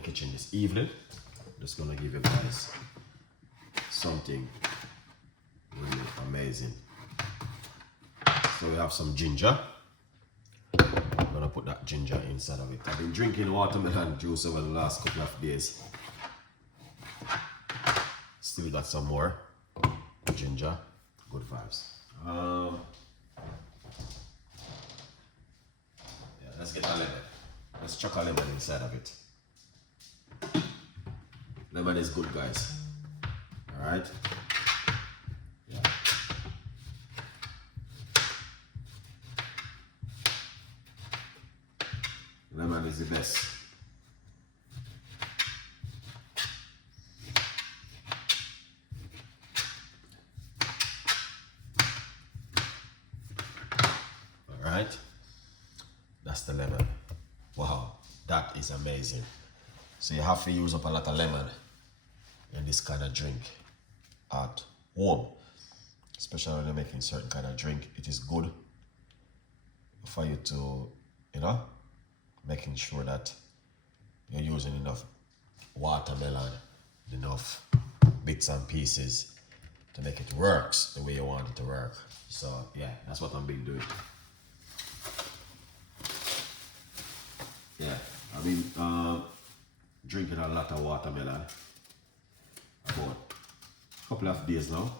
the kitchen this evening. Just gonna give you guys something really amazing. So we have some ginger. I'm gonna put that ginger inside of it. I've been drinking watermelon juice over the last couple of days. Still got some more ginger. Good vibes. Yeah, let's get a lemon. Let's chuck a lemon inside of it. Lemon is good, guys. Alright? Yeah. Lemon is the best. Alright? That's the lemon. Wow, that is amazing. So you have to use up a lot of lemon in this kind of drink at home. Especially when you're making certain kind of drink. It is good for you to, you know, making sure that you're using enough watermelon, enough bits and pieces to make it works the way you want it to work. So yeah, that's what I've been doing. Yeah, I've been drinking a lot of watermelon about a couple of days now.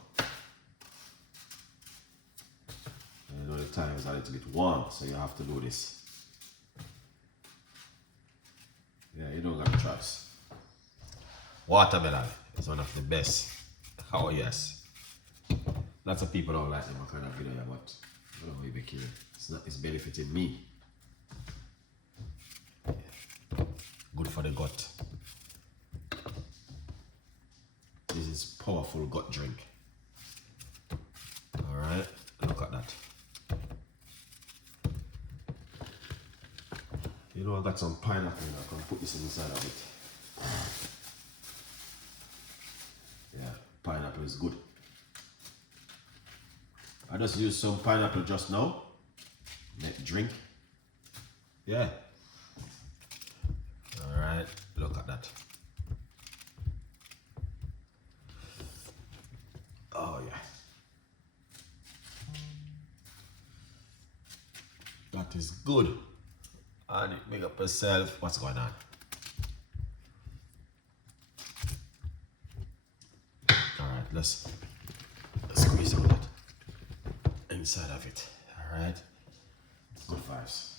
And you know the time is a little bit warm, so you have to do this. Yeah, you don't got a choice. Watermelon is one of the best. Oh yes. Lots of people don't like them kind of video, but I don't really be caring. It's benefiting me. Good for the gut. This is powerful gut drink. Alright, look at that. You know, I got some pineapple and I can put this inside of it. Yeah, pineapple is good. I just used some pineapple just now. Make drink. Yeah. Alright, look at that. Oh yeah. That is good. And make up yourself. What's going on? Alright, let's squeeze out that inside of it. Alright. Good vibes.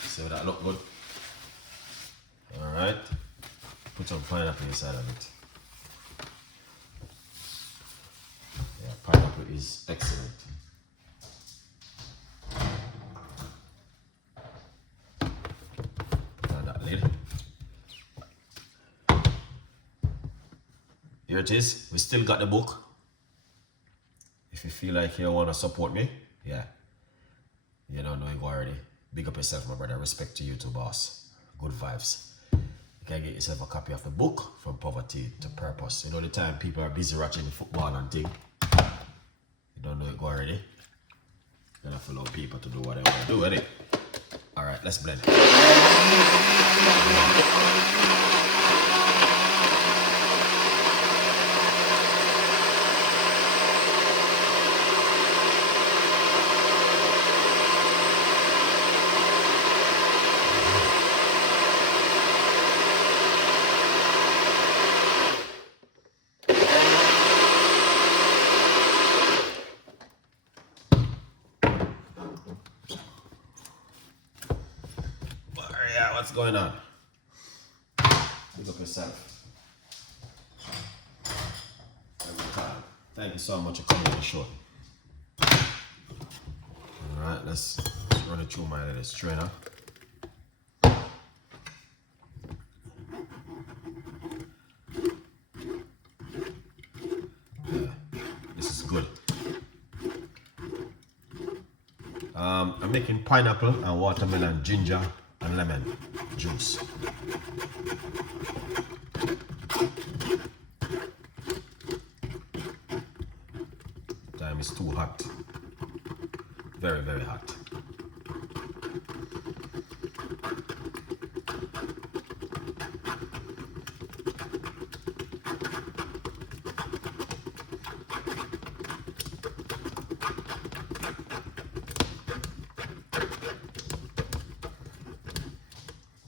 So that look good. Alright. Put some pineapple inside of it. Yeah, pineapple is excellent. Put on that lid. Here it is. We still got the book. If you feel like you want to support me, yeah. You don't know you go already. Big up yourself, my brother. Respect to you too, boss. Good vibes. You can get yourself a copy of the book, From Poverty to Purpose. You know the time people are busy watching football and thing. You don't know it go already. You're gonna follow people to do what they want to do, innit? Alright, let's blend. What's going on? Pick up yourself. Every time. Thank you so much for coming on the show. Alright, let's run it through my little strainer. Yeah, this is good. I'm making pineapple and watermelon, ginger and lemon juice. and it's too hot. Very, very hot.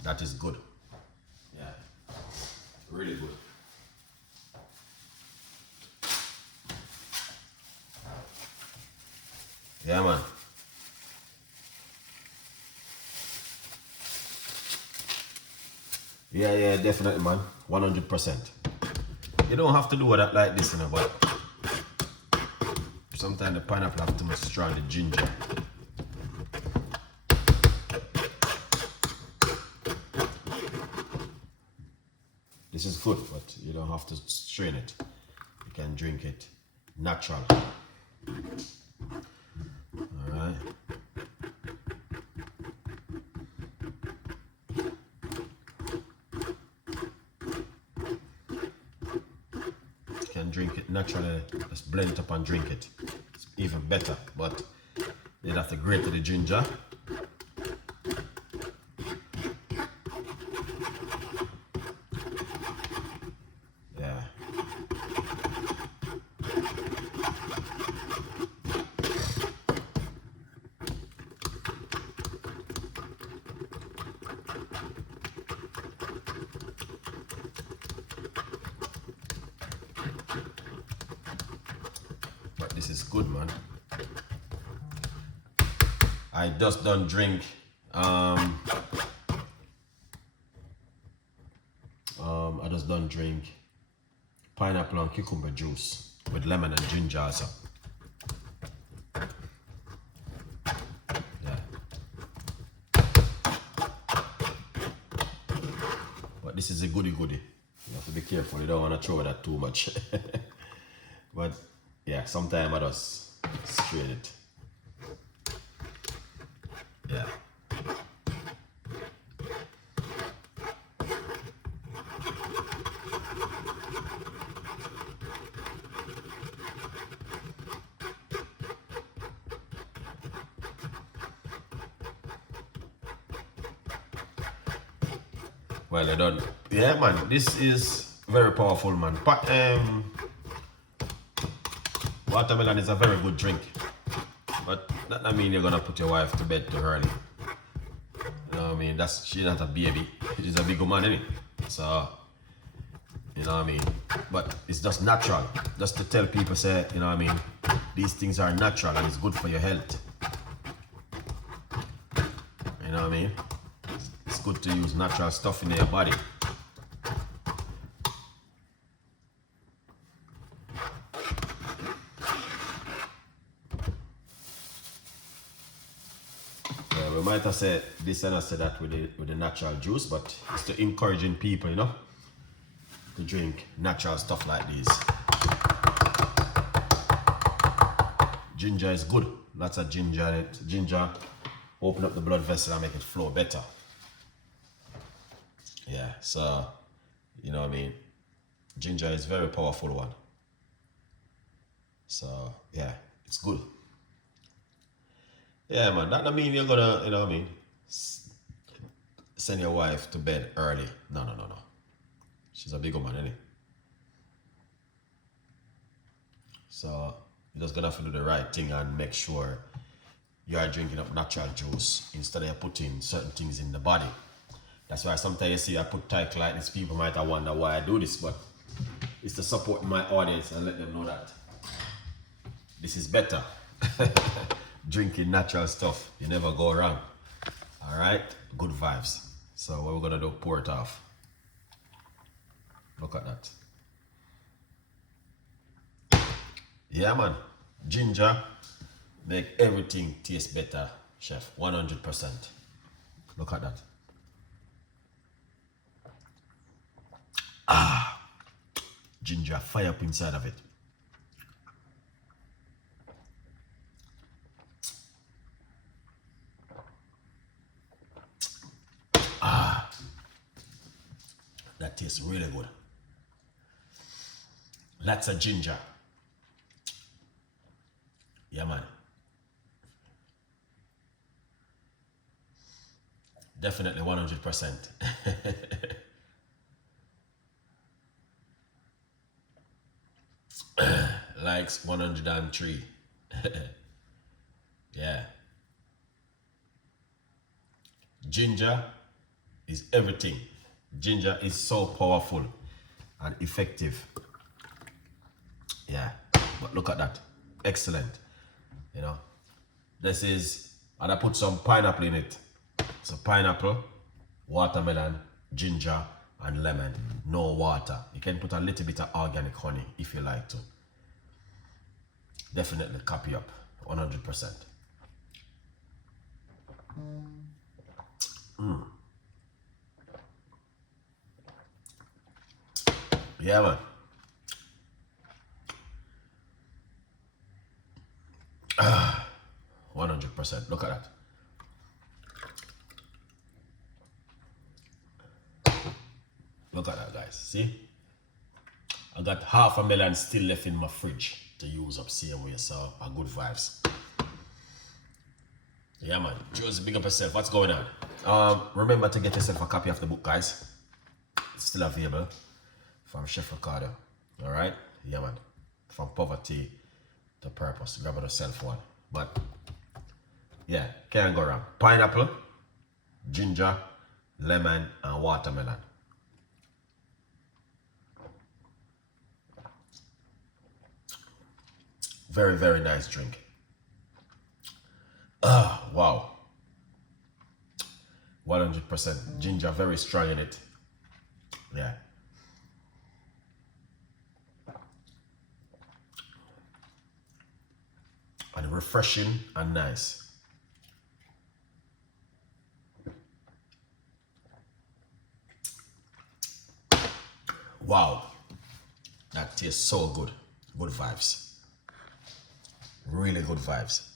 That is good. Yeah, really good. Yeah, man. Yeah, definitely, man. 100%. You don't have to do that like this, you know, but sometimes the pineapple have too much strong, the ginger. This is good, but you don't have to strain it. You can drink it natural. Alright. You can drink it naturally, just blend it up and drink it. It's even better, but you'd have to grate the ginger. Yeah. But this is good, man. I just don't drink I just don't drink pineapple and cucumber juice with lemon and ginger also. Yeah. But this is a goodie. You have to be careful, you don't want to throw that too much. But yeah, sometimes I just strain it. Yeah. Well, I don't. Yeah, man, this is very powerful, man. But watermelon is a very good drink. But that doesn't mean you're gonna put your wife to bed too early. You know what I mean? She's not a baby. She's a big woman, innit? So, you know what I mean? But it's just natural. Just to tell people, say, you know what I mean? These things are natural and it's good for your health. You know what I mean? It's good to use natural stuff in your body. Yeah, we might have said this and I said that with the natural juice, but it's to encouraging people, you know, to drink natural stuff like these. Ginger is good. Lots of ginger in it. Ginger open up the blood vessel and make it flow better. Yeah, so, you know what I mean? Ginger is a very powerful one. So, yeah, it's good. Yeah, man, that don't mean you're gonna, you know what I mean, send your wife to bed early. No. She's a big woman, innit? So, you're just gonna have to do the right thing and make sure you are drinking up natural juice instead of putting certain things in the body. That's why sometimes you see I put title like this, people might have wonder why I do this, but it's to support my audience and let them know that this is better. Drinking natural stuff, you never go wrong. Alright, good vibes. So what we're gonna do, pour it off. Look at that. Yeah, man, ginger make everything taste better, chef, 100%. Look at that. Ginger, fire up inside of it. That tastes really good. Lots of ginger. Yeah, man. Definitely 100%. Likes 103. Yeah. Ginger is everything. Ginger is so powerful and effective. Yeah. But look at that. Excellent. You know. This is, and I put some pineapple in it. So pineapple, watermelon, ginger, and lemon. No water. You can put a little bit of organic honey if you like to. Definitely copy up 100%. Yeah, man. 100%. Look at that. Look at that, guys. See? I got half a melon still left in my fridge to use up same way, so a good vibes. Yeah, man. Just big up yourself. What's going on? Remember to get yourself a copy of the book, guys. It's still available from Chef Ricardo. All right? Yeah, man. From poverty to purpose. Grab yourself one. But yeah, can't go wrong. Pineapple, ginger, lemon, and watermelon. Very, very nice drink. Wow. 100% ginger, very strong in it. Yeah. And refreshing and nice. Wow. That tastes so good. Good vibes. Really good vibes.